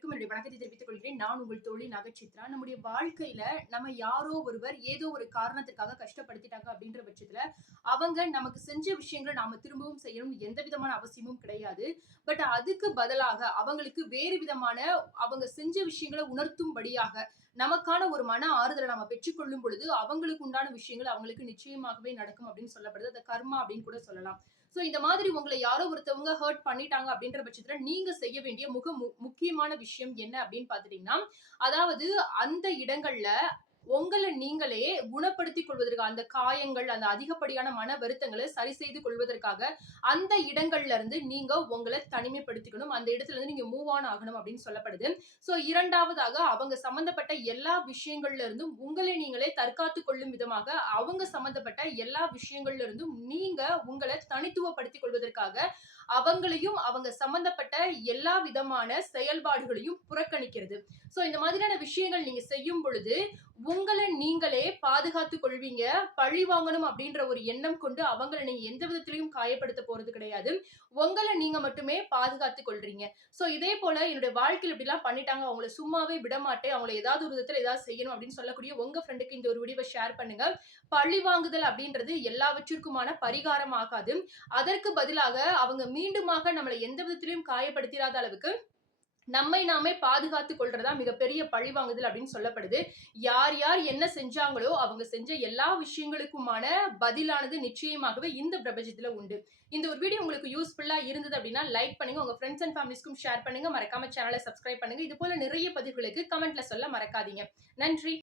அனைவருக்கும் என்னுடைய வணக்கத்தை தெரிவித்துக் கொள்கிறேன். நான் உங்கள் தோழி நகைச்சித்ரா. நம்முடைய வாழ்க்கையில நம்ம யாரோ ஒருவர் ஏதோ ஒரு காரணத்திற்காக கஷ்டப்படுத்திட்டாங்க அப்படின்ற பட்சத்துல, அவங்க நமக்கு செஞ்ச விஷயங்கள நாம திரும்பவும் செய்யணும் எந்த விதமான அவசியமும் கிடையாது. பட் அதுக்கு பதிலாக அவங்களுக்கு வேறு விதமான அவங்க செஞ்ச விஷயங்கள உணர்த்தும்படியாக, நமக்கான ஒரு மன ஆறுதல நாம பெற்றுக்கொள்ளும் பொழுது, அவங்களுக்கு உண்டான விஷயங்கள் அவங்களுக்கு நிச்சயமாகவே நடக்கும் அப்படின்னு சொல்லப்படுது. அத கர்மா அப்படின்னு கூட சொல்லலாம். சோ இந்த மாதிரி உங்கள யாரோ ஒருத்தவங்க ஹர்ட் பண்ணிட்டாங்க அப்படின்ற பட்சத்துல நீங்க செய்ய வேண்டிய முக்கியமான விஷயம் என்ன அப்படின்னு பாத்துட்டீங்கன்னா, அதாவது அந்த இடங்கள்ல உங்கள நீங்களே குணப்படுத்திக் கொள்வதற்கு அந்த காயங்கள், அந்த அதிகப்படியான மன வருத்தங்கள சரி செய்து கொள்வதற்காக, அந்த இடங்கள்ல இருந்து நீங்க உங்கள தனிமைப்படுத்திக்கணும். அந்த இடத்துல இருந்து நீங்க மூவ் ஆன் ஆகணும் அப்படின்னு சொல்லப்படுது. சோ 2வதாக அவங்க சம்பந்தப்பட்ட எல்லா விஷயங்கள்ல இருந்தும் உங்களை நீங்களே தற்காத்துக் கொள்ளும் விதமாக, அவங்க சம்பந்தப்பட்ட எல்லா விஷயங்கள்ல இருந்தும் நீங்க உங்கள தனித்துவப்படுத்திக் கொள்வதற்காக, அவங்களையும் அவங்க சம்பந்தப்பட்ட எல்லா விதமான செயல்பாடுகளையும் புறக்கணிக்கிறது. சோ இந்த மாதிரியான விஷயங்கள் நீங்க செய்யும் பொழுது, உங்கள நீங்களே பாதுகாத்துக் கொள்வீங்க. பழி வாங்கணும் அப்படின்ற ஒரு எண்ணம் கொண்டு அவங்கள நீங்க எந்த விதத்திலயும் காயப்படுத்த போறது கிடையாது. உங்கள நீங்க மட்டுமே பாதுகாத்துக் கொள்றீங்க. சோ இதே போல என்னுடைய வாழ்க்கையில இப்படிலாம் பண்ணிட்டாங்க. அவங்கள சும்மாவே விடமாட்டேன். அவங்கள ஏதாவது ஒரு விதத்துல ஏதாவது செய்யணும் அப்படின்னு சொல்லக்கூடிய உங்க ஃப்ரெண்டுக்கு இந்த ஒரு வீடியோவ ஷேர் பண்ணுங்க. பழி வாங்குதல் அப்படின்றது எல்லாவற்றிற்குமான பரிகாரம் ஆகாது. அதற்கு பதிலாக அவங்க மீண்டுமாக நம்மள எந்த விதத்திலயும் காயப்படுத்திராத அளவுக்கு நம்மை நாமே பாதுகாத்துக் கொள்றதா மிகப்பெரிய பழிவாங்குதல் அப்படின்னு சொல்லப்படுது. யார் யார் என்ன செஞ்சாங்களோ, அவங்க செஞ்ச எல்லா விஷயங்களுக்குமான பதிலானது நிச்சயமாகவே இந்த பிரபஞ்சத்துல உண்டு. இந்த ஒரு வீடியோ உங்களுக்கு யூஸ்ஃபுல்லா இருந்தது அப்படின்னா, லைக் பண்ணுங்க. உங்க ஃப்ரெண்ட்ஸ் அண்ட் ஃபேமிலிஸ்க்கும் ஷேர் பண்ணுங்க. மறக்காம சேனலை சப்ஸ்கிரைப் பண்ணுங்க. இது போல நிறைய பதிவுகளுக்கு கமெண்ட்ல சொல்ல மறக்காதீங்க. நன்றி.